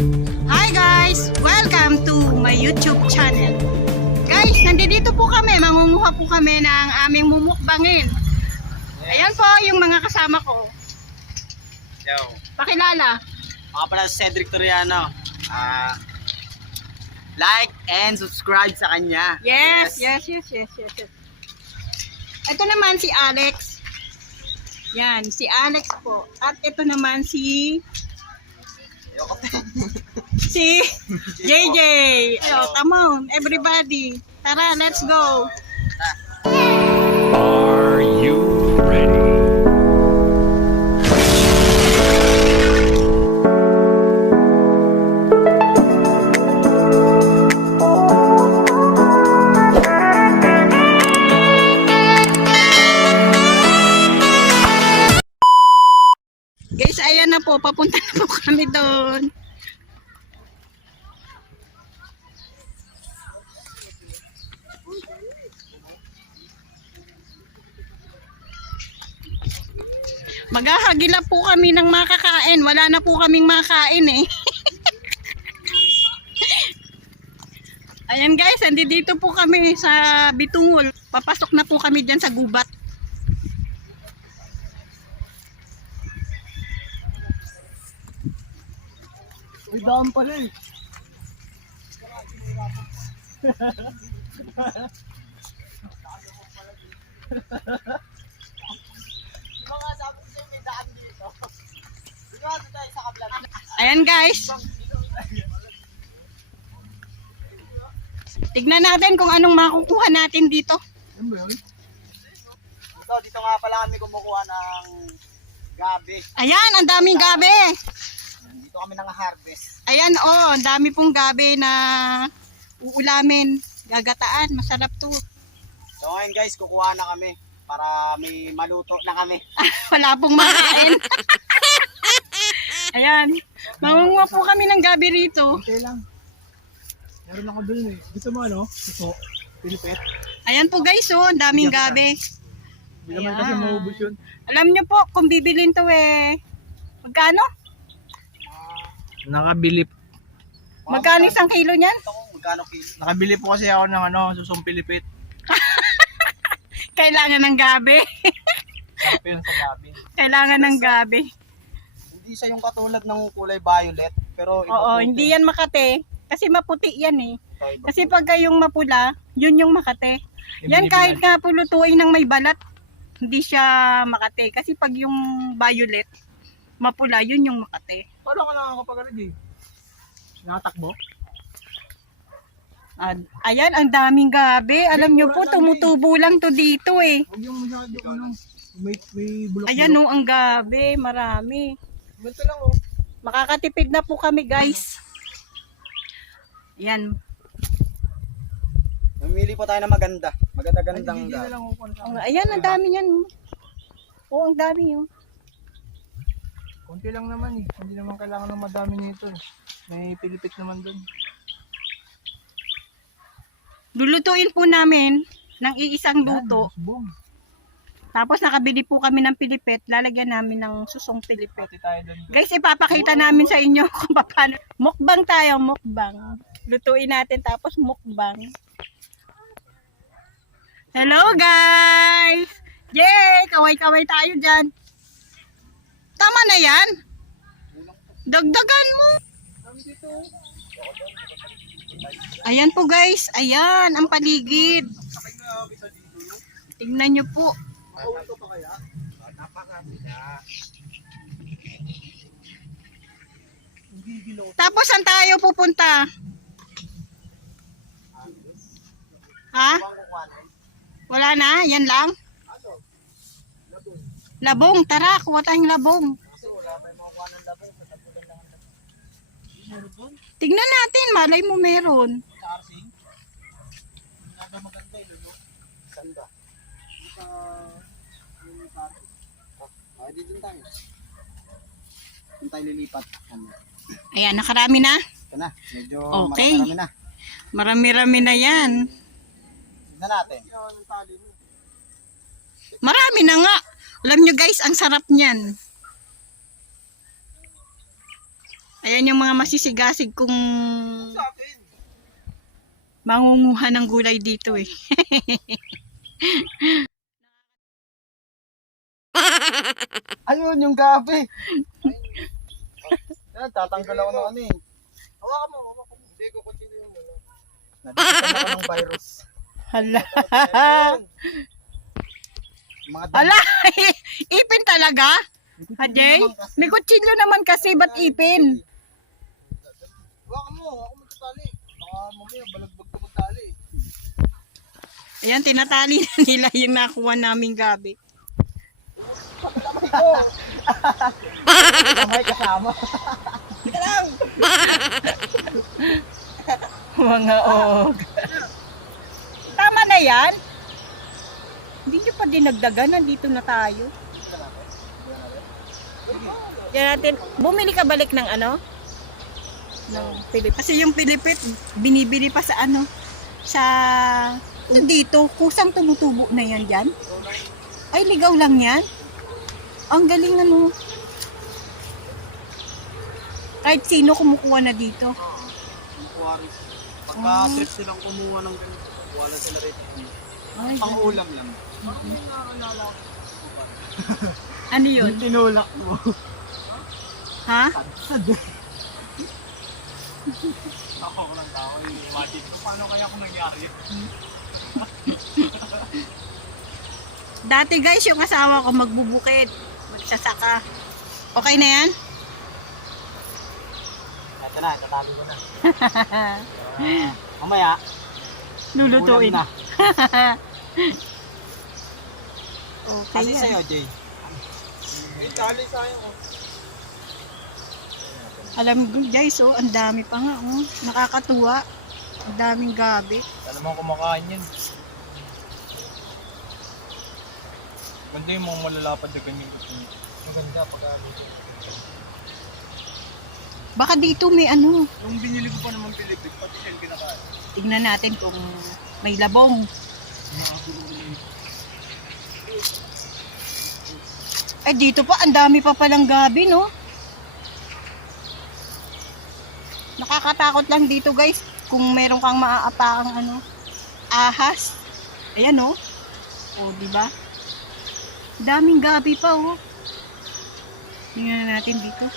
Hi guys! Welcome to my YouTube channel. Guys, nandito po kami. Mangunguha po kami ng aming mumukbangin. Ayan po yung mga kasama ko. Yo. Pakilala. Ako pala si Cedric Toriano. Ah, like and subscribe sa kanya. Yes, yes, yes, yes, yes. yes. Ito naman si Alex. Yan, si Alex po. At ito naman si Ayoko. si JJ. Oh, come on, everybody. Tara, let's go. Are you ready? Guys, ayan na po. Papunta na po kami doon. Maghahagila po kami ng makakain. Wala na po kaming makain eh. Ayan guys, andi dito po kami sa Bitungol. Papasok na po kami dyan sa gubat. Uy, daan pala eh. Ayan guys. Tignan natin kung anong makukuha natin dito. Dito, dito nga pala kami kumukuha ng gabi. Ayan, ang daming gabi. Dito kami nang harvest. Ayan, oh, ang dami pong gabi na uulamin. Gagataan, masarap to. So ngayon guys, kukuha na kami para may maluto na kami. Wala pong makain. Ayan, mangunguha po kami ng gabi rito. Okay lang. Meron ako dun eh. Gusto mo ano? Ito. Pilipet. Ayan po guys, oh, ang daming gabi. Hindi naman kasi maubos yun. Alam nyo po, kung bibilin to eh, magkano? Nakabili. Magkano isang kilo niyan? Ito kung magkano kilo. Nakabili po kasi ako ng ano, susong pilipit. Kailangan ng gabi. Kailangan ng gabi. Hindi siya yung katulad ng kulay violet, pero iba Oo, po hindi yan makate. Kasi maputi yan eh. Ito, iba Kasi po. pagka yung mapula, yun yung makate. Yan kahit nga pulutuin ng may balat, hindi siya makate. Kasi pag yung violet, mapula, yun yung makate. Paano ka lang ako pagalig eh? Nakatakbo? Ah, ayan, ang daming gabi. Alam nyo po, tumutubo lang to dito eh. Huwag yung masyado ano. May, may bulok Ayan oh, ang gabi. Marami. Ganito lang oh. Makakatipid na po kami guys. Ayan. Mamili po tayo ng maganda. Maganda-gandang ano. Ang- Ayan, ang dami yan. Oo, ang dami yun. Konti lang naman eh. Hindi naman kailangan ng madami nito. eh. May pilipit naman dun. Lulutuin po namin ng iisang luto. Boom. Tapos nakabili po kami ng pilipit. Lalagyan namin ng susong dun. Guys, ipapakita namin sa inyo kung paano. Mukbang tayo, mukbang. Lutuin natin tapos mukbang. Hello guys! Yay! Kaway-kaway tayo dyan. Tama na yan. Dagdagan mo. Ayan po guys. Ayan, ang paligid. Tingnan nyo po. Tapos saan tayo pupunta? Ha? Wala na? Yan lang? Labong, tara, kuha tayong labong. Tignan natin, malay mo meron. Sanda. Ah, dito tayo. Doon tayo lilipat. Ano? Ayan, nakarami na. Ito na. Medyo Okay. marami na. Marami-rami na yan. Tignan natin. Marami na nga. Alam nyo guys, ang sarap niyan. Ayan yung mga masisigasig akin. mangunguha ng gulay dito eh. Ayun, yung gabi. Yan, tatanggal ako ng ano eh. Hawakan mo, hawakan mo. Hindi ko continue mo. Nadikita ako ng virus. Hala. Hala. ipin talaga? Ajay? May kutsilyo naman kasi, ba't ipin? Hawakan mo, hawakan mo sa tali. Baka mamaya balagbag ka magtali. Ayan, tinatali na nila yung nakuha naming gabi. Kamay kasama. Mga og. Tama na yan? Hindi nyo pa dinagdagan, nandito na tayo. Yan natin, bumili ka balik ng ano? Ng Pilipit. Kasi yung Pilipit, binibili pa sa ano? Sa... Dito, kusang tumutubo na yan dyan. Ay, ligaw lang yan. Ang galing ano. Kahit sino kumukuha na dito. Aquarius. Pagka trip silang kumuha ng ganito, kuha na sila rito. Ay, Pang ulam lang. ano yun? Tinulak mo. Ha? Ako ko lang tao. Imagine ko paano kaya kung nangyari. Dati guys, yung asawa ko magbubukid. Magsasaka. Okay na yan? Ito na, tatabi ko na. Ah, mamaya, Lulutuin. na. Okay Kasi yan. sa'yo, Jay. May tali sayang. oh. Alam mo guys, oh, ang dami pa nga. Oh. Nakakatuwa. Ang daming gabi. Wala naman kumakain yan. Ganda yung mga malalapad na ganyan. Maganda pag ano. Baka dito may ano. Nung binili ko pa naman Pilipit, pati siya yung kinakain. Tignan natin kung may labong. Ay, dito pa, ang dami pa palang gabi, no? Nakakatakot lang dito, guys. Kung meron kang maaapakang ano, ahas. Ayan, no? O, di ba? Daming gabi pa, oh. Tingnan natin dito.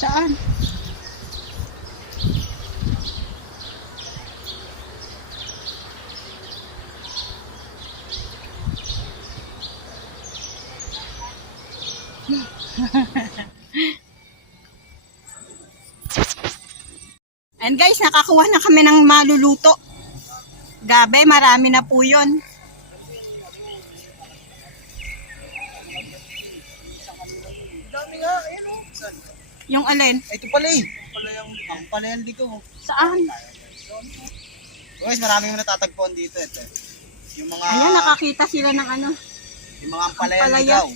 Saan? And guys, nakakuha na kami ng maluluto. Gabi, marami na po yun. Dami nga, ayun o. Saan? Yung alin? Ito pala eh. Pala yung Ang pala yan dito. Saan? Guys, maraming natatagpuan dito. Ito. Yung mga, Ayan, nakakita sila ng ano. yung mga ampalayan Ampalaya. ligaw.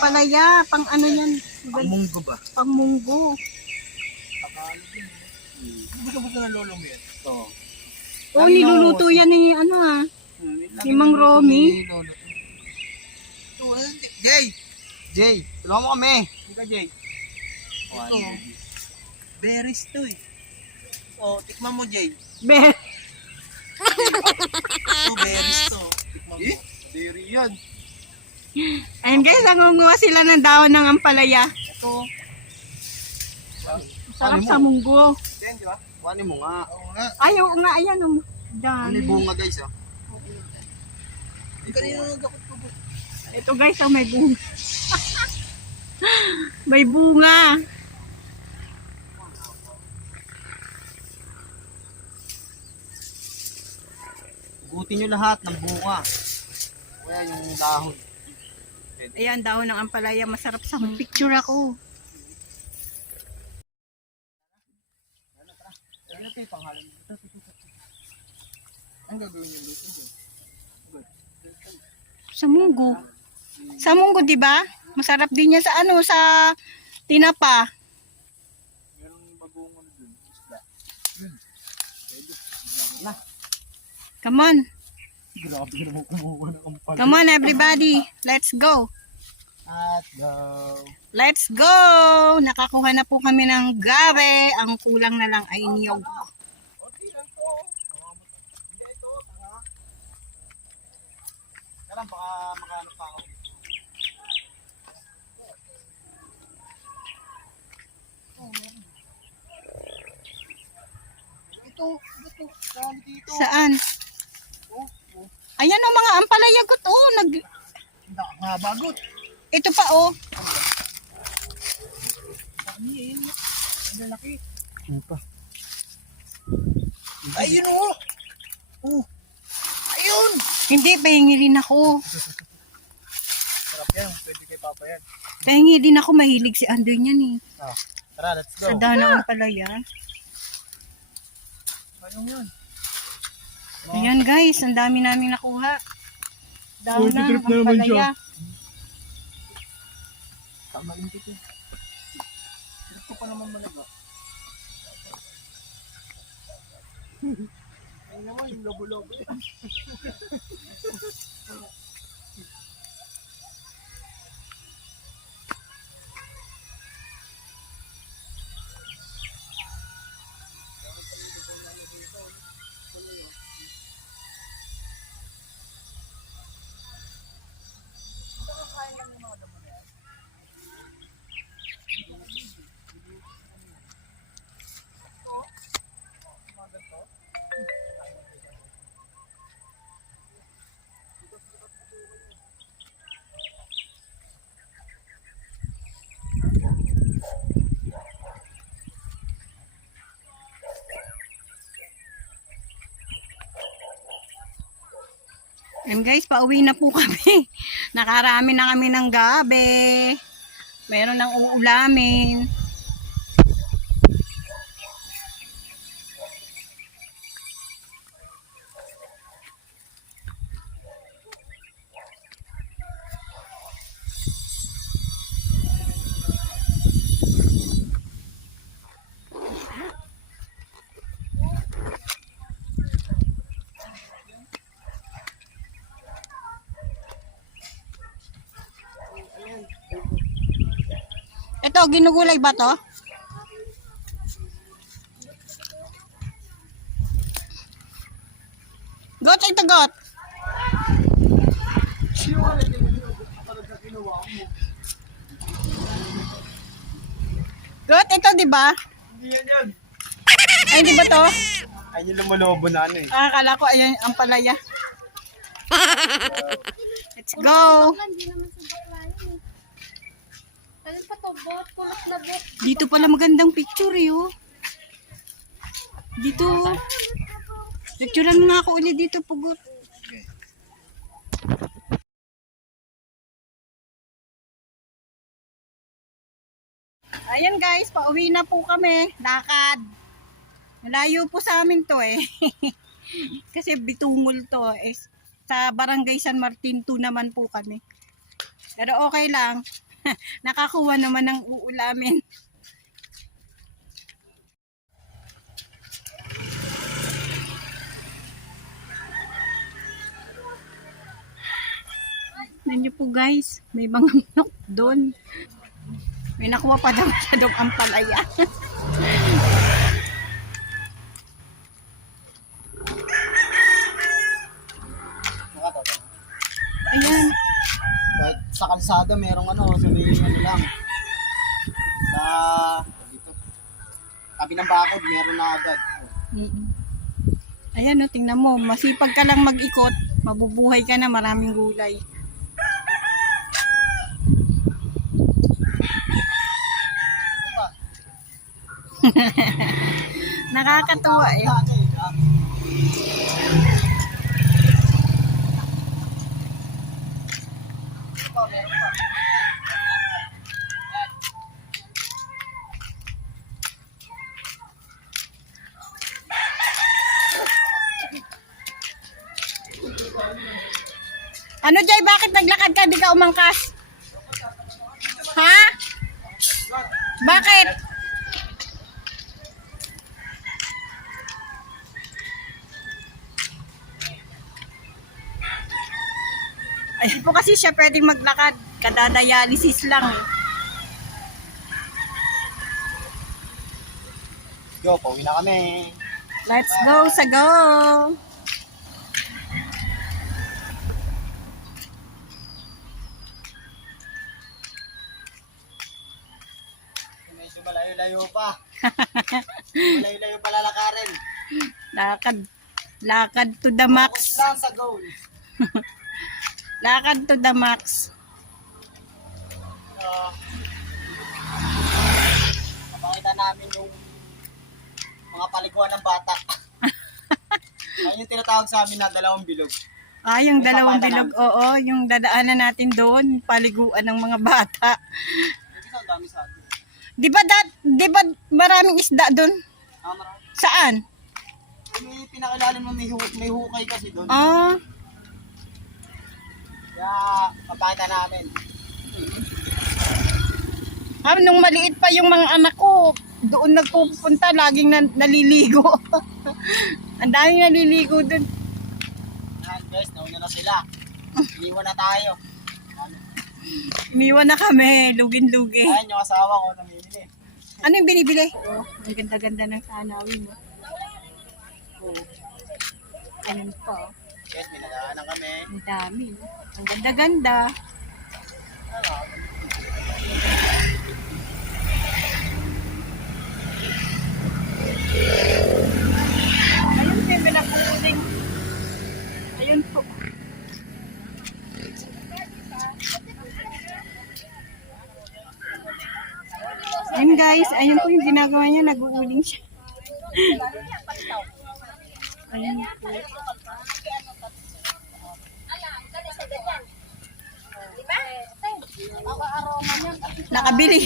Palaya, pang ano yan. Ang munggo ba? Pang munggo. Gusto-gusto ng lolo mo yan. Ito. Oh, niluluto yan ni ano ah. Si Mang Romy. Ito, ano, Jay! Jay, tulungan mo kami. Hindi ka, Jay. Ito. Berries to eh. Oh, tikman mo, Jay. Be, Ito, berries to. Tikman mo. Eh? Dairy yan. Ayan guys, nangunguha sila ng dahon ng ampalaya. Ito. Sarap sa munggo. Yan, di ba? Kuhanin mo nga. Oo nga. Ay, oo nga, ayan oh. Ano Dami. yung bunga guys ah? Kanina nagakot ko po. Ito guys, oh, may bunga. may bunga. Gutin nyo lahat ng bunga. Kaya yung dahon. Ayan, dahon ng ampalaya. Masarap sa picture ako. Ito yung pangalan mo. Ang gagawin niyo dito dyan. Sa munggo. Di ba? Masarap din yan sa ano, sa tinapa. Merong bagong ano dun. Isda. Yun. Pwede. Na. Come on. Grabe na mo kumuha. Come on everybody. Let's go. At go. Let's go! Nakakuha na po kami ng gabi. Ang kulang na lang ay niyog. Kalam, baka makaano pa ako. Ito, ito, dito. Saan? Ayan o mga ampalaya ko to. Nag... Nga bagot. Ito pa oh. Dami. Ang lalaki. Ano pa? Ayun oh! Oh! Ayun! Hindi, pahingi rin ako. Sarap yan. Pwede kay Papa yan. Pahingi din ako. Mahilig si Ander niyan eh. Ah, tara, let's go. Sa dahon ng ampalaya. Anong yun? Ayan guys, ang dami namin nakuha. Dahon Oh, ng trip naman siya. Ampalaya. Tama yung dito. Ko pa naman malaga. Ay naman, yung lobo-lobo. And guys, pauwi na po kami. Nakarami na kami ng gabi. Meron ng uulamin. Ito, ginugulay ba to? Got, ito got. Got, ito di ba? Hindi yan yun. Ay, di ba to? Ayun yung lumalobo na ano eh. Ah, akala ko ayan ang palaya. Let's go. Hindi naman sa bakla yun eh. Ano pa to, bot? Pulot na bot. Dito pala magandang picture eh, oh. Dito. Picturean mo nga ako ulit dito, pugot. Ayan guys, pauwi na po kami. Lakad. Malayo po sa amin to eh. Kasi bitungol to. Eh, sa barangay San Martin 2 naman po kami. Pero okay lang. Nakakuha naman ng uulamin. Tignan niyo po guys, may mga manok doon. May nakuha pa daw siya doon ang palaya. Ayan. Kahit sa kalsada merong ano, sabihin ano lang. Sa, dito. Tabi ng bakod, meron na agad. Mm-mm. Ayan, no, tingnan mo. Masipag ka lang mag-ikot. Mabubuhay ka na maraming gulay. Nakakatuwa eh. sila umangkas? Ha? Bakit? Hindi po kasi siya pwedeng maglakad. Kadadialysis lang. Go, pauwi na kami. Let's go sa go! Malayo-layo pa lalakarin. Lakad. Lakad to the Focus max. lang sa goal. Lakad to the max. So, papakita namin yung mga paliguan ng bata. Ayun yung tinatawag sa amin na dalawang bilog. Ah, yung May dalawang bilog. Oo, yung dadaanan natin doon. Paliguan ng mga bata. Di ba, dat, di ba maraming isda doon? Saan? May pinakilalim mo may, hu- may hukay kasi doon. Ah, Kaya papakita namin. ah, nung maliit pa yung mga anak ko, doon nagpupunta, laging na, naliligo. Ang daming naliligo doon. Yan guys, nauna na sila. Iiwan na tayo. Ano? Iniwan na kami, lugin-lugi. Ayan yung asawa ko namimili. Ano yung binibili? Oh, ang ganda-ganda ng tanawin. Oh. Oh. Ayun pa. Guys, may nadaanan kami. Ang dami. Ang ganda-ganda. Ayun, may pinakuling. Ayun po. Ayun guys, ayun po yung ginagawa niya, nag-uuling siya. Ayun po. Nakabili.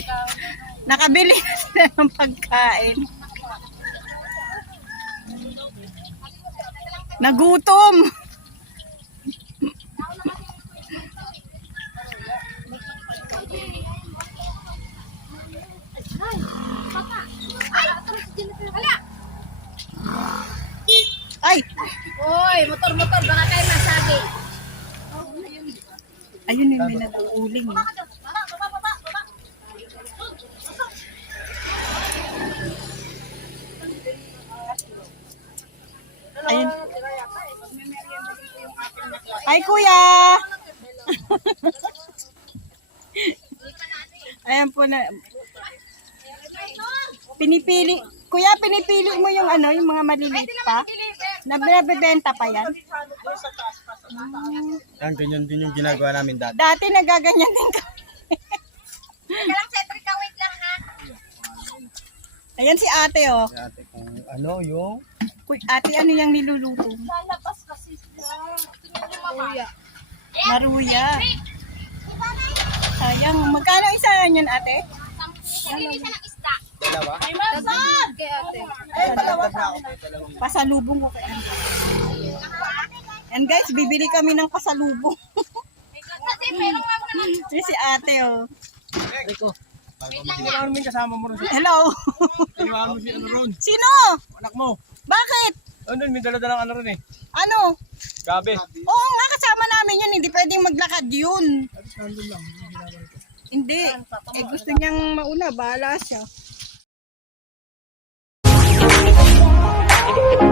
Nakabili na ng pagkain. Nagutom. Hoy, motor-motor, baka kayo masabi. Ayun yung may nag-uuling. eh. Ayun. Ay, kuya! Ayan po na. Pinipili. Kuya, pinipili mo yung ano, yung mga maliliit pa? Na binabibenta pa yan? Yan, ganyan din yung ginagawa namin dati. Dati nagaganyan din kami. Teka lang, Cedric, wait lang ha. Ayan si ate, oh. Dati kung ano yung... Kuy, ate, ano yung niluluto? Lalabas kasi siya. Tingnan mo, mama. Maruya. Sayang. Magkano isa yan, ate? Hindi isa. Dalawa? Ay, masan! Kaya ate. Ay, dalawa. Dalawang Pasalubong ko kay ate. And guys, bibili kami ng pasalubong. Yan si ate, oh. Tiniwanan mo yung kasama mo rin. Hello. Tiniwanan mo si ano ron. Sino? Anak mo. Bakit? Ano, may dala-dalang ano rin eh. Ano? Gabi. Oo nga, kasama namin yun. Hindi pwedeng maglakad yun. Hindi. Eh, gusto niyang mauna. Bahala siya. Thank you.